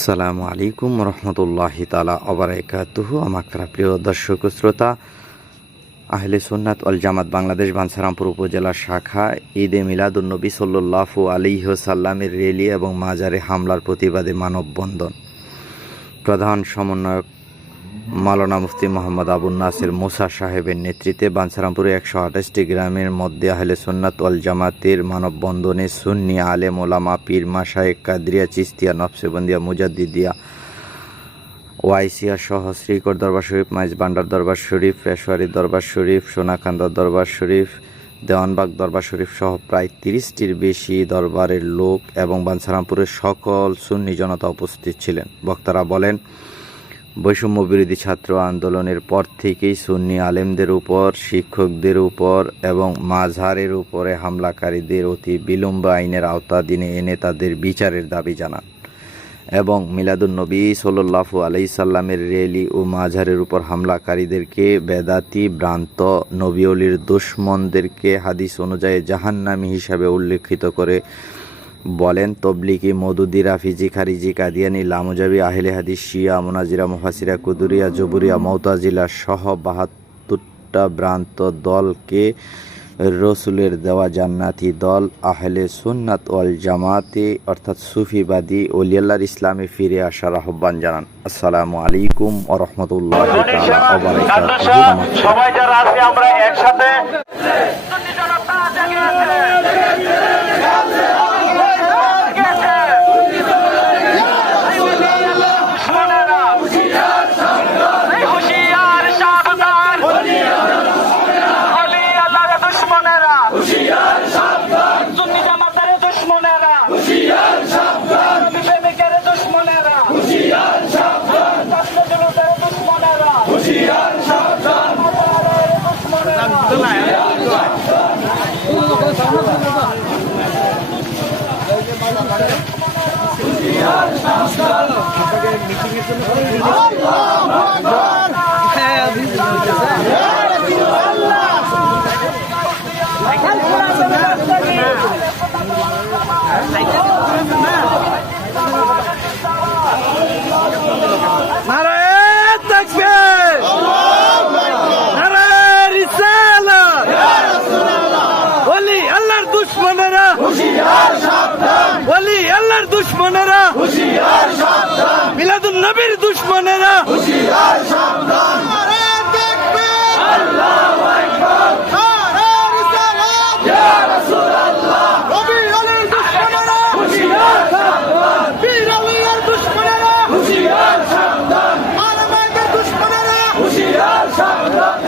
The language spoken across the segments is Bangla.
আসসালামু আলাইকুম রহমতুল্লাহ তালা অবরাকাতুহু আমার প্রিয় দর্শক শ্রোতা, আহলে সুন্নাত অল জামাত বাংলাদেশ বানসারামপুর উপজেলা শাখা ঈদে মিলাদুন্নবী সাল্লু আলিহসাল্লামের রেলি এবং মাজারে হামলার প্রতিবাদে মানববন্ধন। প্রধান সমন্বয়ক মাওলানা মুফতি মোহাম্মদ আবুল নাসির মুসা সাহেবের নেতৃত্বে বানসারামপুরে একশো আঠাশটি গ্রামের মধ্যে আহলে সুন্নাত ওয়াল জামাতের মানববন্ধনে সুন্নি আলেম ওলামা পীর মাসায়েক কাদরিয়া চিস্তিয়া নফসেবন্দিয়া মুজাদ্দিদিয়া, ওয়াইসিয়া সহ শ্রীকর দরবার শরীফ, মাইজ বান্ডার দরবার শরীফ পেশোয়ারি দরবার শরীফ, সোনাকান্দা দরবার শরীফ, দেওয়ানবাগ দরবার শরীফ সহ প্রায় তিরিশটির বেশি দরবারের লোক এবং বানসারামপুরের সকল সুন্নি জনতা উপস্থিত ছিলেন। বক্তারা বলেন বৈষম্য বিরোধী ছাত্র আন্দোলনের পর থেকেই সুন্নি আলেমদের উপর, শিক্ষকদের উপর এবং মাঝহারের উপরে হামলাকারীদের অতি বিলম্ব আইনের আওতাধীনে এনে তাদের বিচারের দাবি জানান এবং মিলাদুন্নবী সোল্লাহু আলাই সাল্লামের রেলি ও মাঝহারের উপর হামলাকারীদেরকে বেদাতি ভ্রান্ত নবিয়লির দুশ্মনদেরকে হাদিস অনুযায়ী জাহান্নামী হিসাবে উল্লেখিত করে বলেন তবলিকি মদুদি রাফিজি খারিজি কাদিয়ানি লামুজাবি আহলে হাদিস শিয়া মোনাজিরা মুফাসিরা কুদুরিয়া জবুরিয়া মৌতাজিলা সহ বাহাত্তরটা ভ্রান্ত দলকে রসুলের দেওয়া জান্নাতি দল আহলে সুন্নাত ওয়াল জামাতে অর্থাৎ সুফিবাদী ওলিয়াল্লার ইসলামে ফিরে আসার আহ্বান জানান। আসসালামু আলাইকুম ও রহমতুল্লাহ সবাই যারা আছি আমরা একসাথে নারায়ণ হুশিয়ার সাবধান নারায়ণ তাকবীর আল্লাহু আকবার নারায়ণ রিসালাত ইয়া রাসূলুল্লাহ নবী আলীর দুশমনেরা হুশিয়ার সাবধান পীর আলীর দুশমনেরা হুশিয়ার সাবধান আলমাদের দুশমনেরা হুশিয়ার সাবধান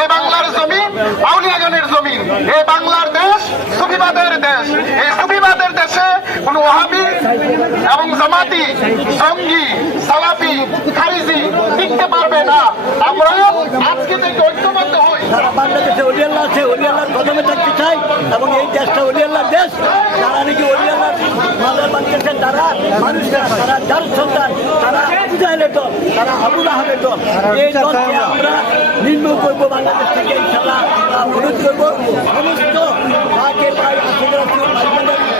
এ বাংলার জমিন আউলিয়াগানের জমিন এ বাংলার দেশ সুফিবাদের দেশ এই সুফিবাদের দেশে কোন ওহাবি এবং জামাতি, জঙ্গি, সালাফি, খারিজি টিকতে পারবে না। আমরা আজকে থেকে ঐক্যবদ্ধ হই। অলিয়াল্লাহ আছে কদমে থাকতে চাই এবং এই দেশটা অলিয়াল্লাহর দেশ যারা নাকি অলিয়াল্লাহ মাদার বানিয়েছেন তারা মানুষরা তারা যার সন্তান তারা ইসরায়েলের দল তারা আবুল আহমের দল এই দলকে আমরা নির্মূল করব বাংলাদেশ থেকে ইনশাল্লাহ অনুরোধ করব সমস্ত আসলে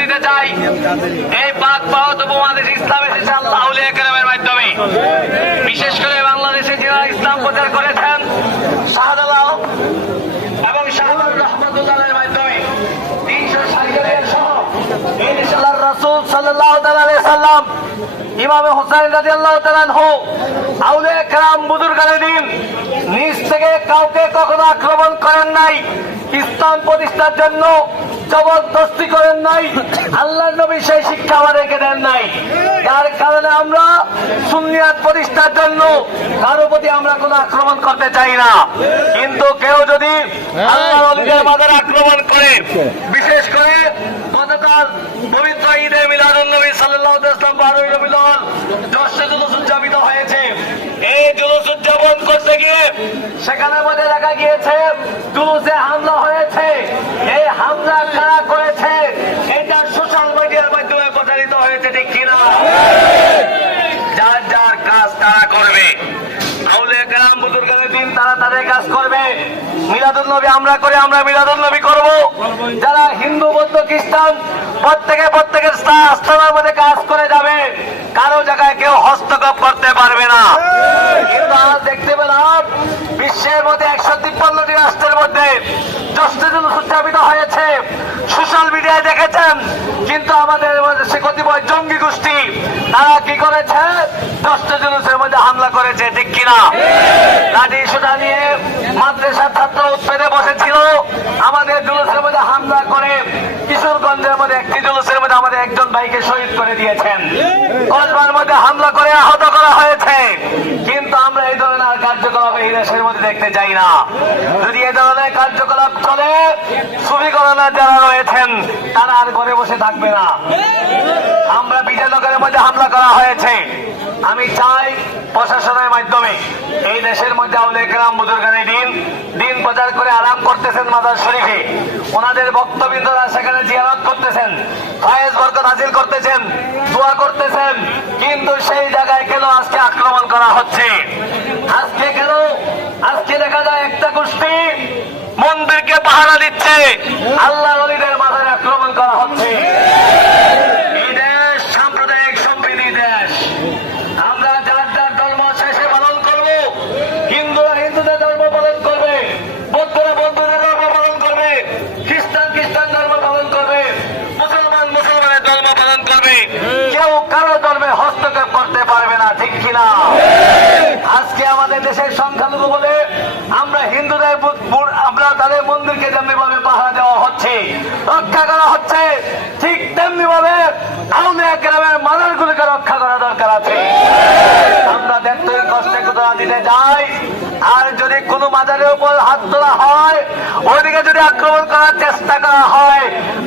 দিতে চাই। এই মাধ্যমে। বিশেষ করে বাংলাদেশে যারা ইসলাম প্রচার করেছেন শাহজালাল এবং শাহজাল রহমতুল্লাহের মাধ্যমে তিনশো সহ সাল্লাম, ইমামে হোসাইন রাজি আল্লাহ তালানহু দিন নিজ থেকে কাউকে কখনো আক্রমণ করেন নাই। ইসলাম প্রতিষ্ঠার জন্য জবরদস্তি করেন নাই। আল্লাহ নবী সেই শিক্ষা আমার রেখে দেন নাই। তার কারণে আমরা সুনিয়াত প্রতিষ্ঠার জন্য কারও প্রতি আমরা কোনো আক্রমণ করতে চাই না। কিন্তু কেউ যদি আল্লাহ আমাদের আক্রমণ করে বিশেষ করে গতকাল পবিত্র ঈদে মিলাদুল নবী সাল্লাল্লাহু আলাইহি ওয়াসাল্লাম বারোই রবিউল আউয়াল দশটা জুলুস উদযাপিত হয়েছে। এই জুলুস উদযাপন করতে গিয়ে সেখানে মধ্যে দেখা গিয়েছে, জুলুসে হামলা হয়েছে এই হামলা কারা করেছে এটা সোশ্যাল মিডিয়ার মাধ্যমে প্রচারিত হয়েছে ঠিক কিনা যার যার কাজ তারা করবে আউলে গ্রাম বুজুর্গের দিন তারা তাদের কাজ করবে। মিলাদুল নবী, আমরা করে, আমরা মিলাদুল নবী করব। যারা হিন্দু, বৌদ্ধ, খ্রিস্টান, প্রত্যেকে প্রত্যেকের স্থা- আস্থানার মধ্যে কাজ করে যাবে। কারও জায়গায় কেউ হস্তক্ষেপ করতে পারবে না। কিন্তু আজ দেখতে পেলাম বিশ্বের মধ্যে একশো তিপ্পান্নটি রাষ্ট্রের মধ্যে জস্টিস উদযাপিত হয়েছে। সোশ্যাল মিডিয়ায় দেখেছেন, কিন্তু আমাদের সে কতিপয় জঙ্গি গোষ্ঠী, তারা কি করেছে? জুলুসের মধ্যে হামলা করেছে, ঠিক কিনা? লাঠি নিয়ে মাদ্রাসার ছাত্র উৎপেদে বসেছিল। আমাদের জুলুসের মধ্যে হামলা করে কিশোরগঞ্জের মধ্যে একটি জুলুসের মধ্যে আমাদের একজন ভাইকে শহীদ করে দিয়েছেন। কসবার মধ্যে হামলা করে আহত করা হয়েছে। কিন্তু আমরা এই ধরনের কার্যকলাপ এই দেশের দেখতে চাই না। যদি এ ধরনের কার্যকলাপ চলে সুবিকরণা যারা রয়েছেন, তারা আর ঘরে বসে থাকবে না। আমরা বিজয়নগরের মধ্যে হামলা করা হয়েছে। আমি চাই প্রশাসনের মাধ্যমে এই দেশের মধ্যে আউলে গ্রাম বুজুর্গানি দিন দিন প্রচার করে আরাম করতেছেন মাদার শরীফে। ওনাদের বক্তবৃন্দরা সেখানে জিয়ারত করতেছেন, ফায়েজ বরকত হাসিল করতেছেন, দোয়া করতেছেন, কিন্তু সেই জায়গায় কেন আজকে আক্রমণ করা হচ্ছে? আজকে কেন? আজকে দেখা যায় একটা গোষ্ঠী মন্দিরকে পাহারা দিচ্ছে। আল্লাহ নদীদের মাথায় আক্রমণ করা হচ্ছে এই দেশ সাম্প্রদায়িক সম্প্রীতি দেশ আমরা যার যার ধর্ম শেষে পালন করব হিন্দুরা হিন্দুদের ধর্ম পালন করবে বৌদ্ধরা বৌদ্ধদের ধর্ম পালন করবে খ্রিস্টান খ্রিস্টান ধর্ম পালন করবে মুসলমান মুসলমানের ধর্ম পালন করবে। কেউ কারও ধর্মে হস্তক্ষেপ করতে পারবে না, ঠিক কিনা? আজকে আমাদের দেশের সংখ্যালঘু বলে আমরা হিন্দুদের আমরা তাদের মন্দিরকে যেমনি ভাবে পাহারা দেওয়া হচ্ছে, রক্ষা করা হচ্ছে, ঠিক তেমনি ভাবে আউলিয়া গ্রামের মাদারগুলিকে রক্ষা করা দরকার আছে। আমরা দেখতে কষ্টে কোথাও দিতে যাই, আর যদি কোনো মাজারের উপর হাত ওইদিকে যদি আক্রমণ করার চেষ্টা করা হয়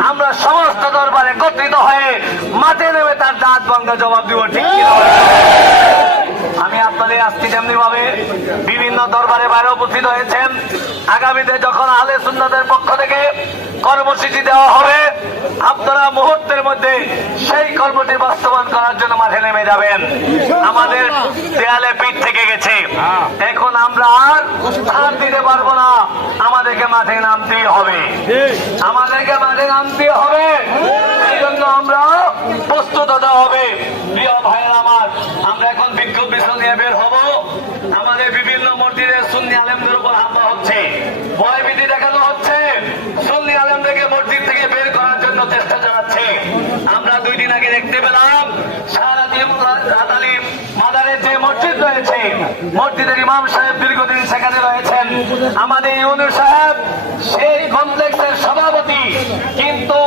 আমরা সমস্ত দরবারে একত্রিত হয়ে মাঠে নেমে তার দাঁত ভঙ্গা জবাব দিব ঠিক আমি আপনাদের আজকে যেমনি ভাবে বিভিন্ন দরবারে বাইরে উপস্থিত হয়েছেন। আগামীতে যখন আলে সুন্নাদের পক্ষ থেকে কর্মসূচি দেওয়া হবে আপনারা মুহূর্তের মধ্যে সেই কর্মটি বাস্তবায়ন করার জন্য মাঠে নেমে যাবেন। আমাদের দেয়ালে পিঠ থেকে গেছে। এখন আমরা আর ছাড় দিতে পারব না। আমাদেরকে মাঠে নামতেই হবে। আমাদেরকে মাঠে নামতে হবে। এই জন্য আমরা প্রস্তুত হতে হবে। প্রিয় ভাইয়ের আমার আমরা এখন বিক্ষোভ মিছিল নিয়ে বের হব। আমাদের বিভিন্ন মসজিদের সুন্নি আলেমদের উপর হামলা হচ্ছে। ভয়ভীতি দেখানো হচ্ছে। সুন্নি আলেমদেরকে মসজিদ থেকে বের করার জন্য চেষ্টা চালাচ্ছে। আমরা দুই দিন আগে দেখতে পেলাম সারাদিন রাতালি মাদারের যে মসজিদ রয়েছে মসজিদের ইমাম সাহেব আমাদের ইউনু সাহেব সেই কমপ্লেক্সের সভাপতি। কিন্তু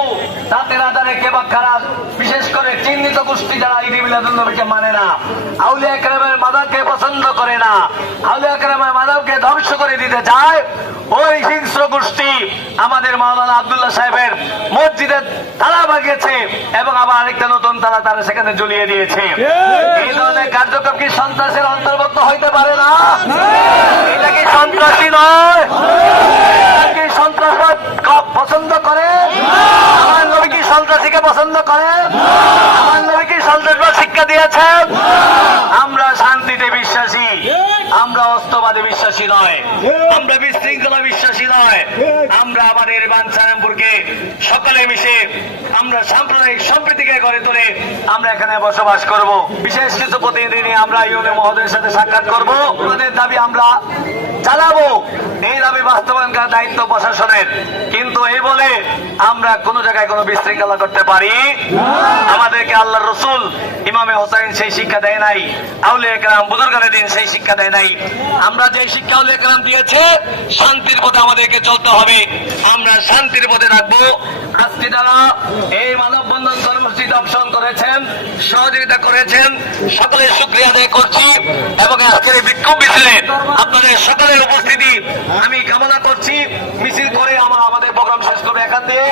তাদের আদারে কে বা কারা বিশেষ করে চিহ্নিত গোষ্ঠী যারা ঈদ মিলাদুল নবীকে মানে না। আউলিয়া কেরামের মাদাবকে পছন্দ করে না। আউলিয়া কেরামের মাদাবকে ধ্বংস করে দিতে চায়। ওই হিংস্র গোষ্ঠী আমাদের মাওলানা আব্দুল্লাহ সাহেবের মসজিদে তালা ভাগিয়েছে এবং আবার আরেকটা নতুন তালা তারা সেখানে জ্বলিয়ে দিয়েছে। এই ধরনের কার্যক্রম কি সন্ত্রাসের অন্তর্ভুক্ত হইতে পারে না। সন্ত্রাসী নয়। কি সন্ত্রাসবাদ পছন্দ করে, আমার নবী কি সন্ত্রাসীকে পছন্দ করে? আমার নবী কি সন্ত্রাসবাদ শিক্ষা দিয়েছেন? আমরা শান্তিতে বিশ্বাসী। আমরা অস্ত্রবাদে বিশ্বাসী নয়। আমরা বিশৃঙ্খলা বিশ্বাসী নয়। আমরা আমাদের বাঞ্ছারামপুরকে সকলে মিশে আমরা সাম্প্রদায়িক সম্প্রীতিকে গড়ে তোলে আমরা এখানে বসবাস করব। বিশেষ কিছু প্রতিনিধি নিয়ে আমরা ইউনে মহোদয়ের সাথে সাক্ষাৎ করব। আমাদের দাবি আমরা চালাবো। এই দাবি বাস্তবায়ন করার দায়িত্ব প্রশাসনের। কিন্তু এই বলে আমরা কোন জায়গায় কোনো বিশৃঙ্খলা করতে পারি। আমাদেরকে আল্লাহ রসুল ইমামে হোসাইন সেই শিক্ষা দেয় নাই। আউলে একরাম বুজুর্গানের দিন সেই শিক্ষা দেয় নাই। আমরা যে শিক্ষা আউলে দিয়েছে, শান্তির পথে আমাদেরকে চলতে হবে। আমরা শান্তির পথে থাকব। আজকে যারা এই মানববন্ধন কর্মসূচি অপশন করেছেন, সহযোগিতা করেছেন। সকলের শুক্রিয়া আদায় করছি এবং আজকের এই বিক্ষোভ মিছিলে আপনাদের সকলের উপস্থিতি আমি কামনা করছি। মিছিল করে আমরা আমাদের প্রোগ্রাম শেষ করব এখান থেকে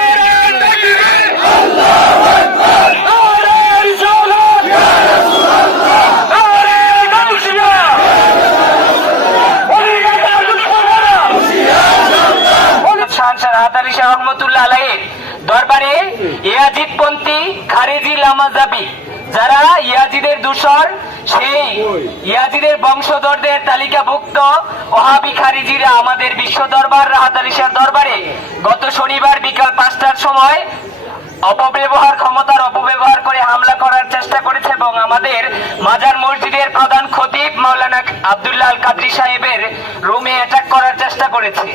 শাহ দরবারে ইয়াজিদ পন্থী খারেজি লামাজাবি যারা ইয়াজিদের দূষর, সেই ইয়াজিদের বংশধরদের তালিকাভুক্ত ওহাবি খারিজিরা আমাদের বিশ্ব দরবার দরবারে গত শনিবার বিকাল পাঁচটার সময় অপব্যবহার ক্ষমতার অপব্যবহার করে হামলা করার চেষ্টা করেছে এবং আমাদের মাজার মসজিদের প্রধান খতিব মাওলানা আব্দুল্লাহ আল কাদরি সাহেবের রুমে অ্যাটাক করার চেষ্টা করেছে।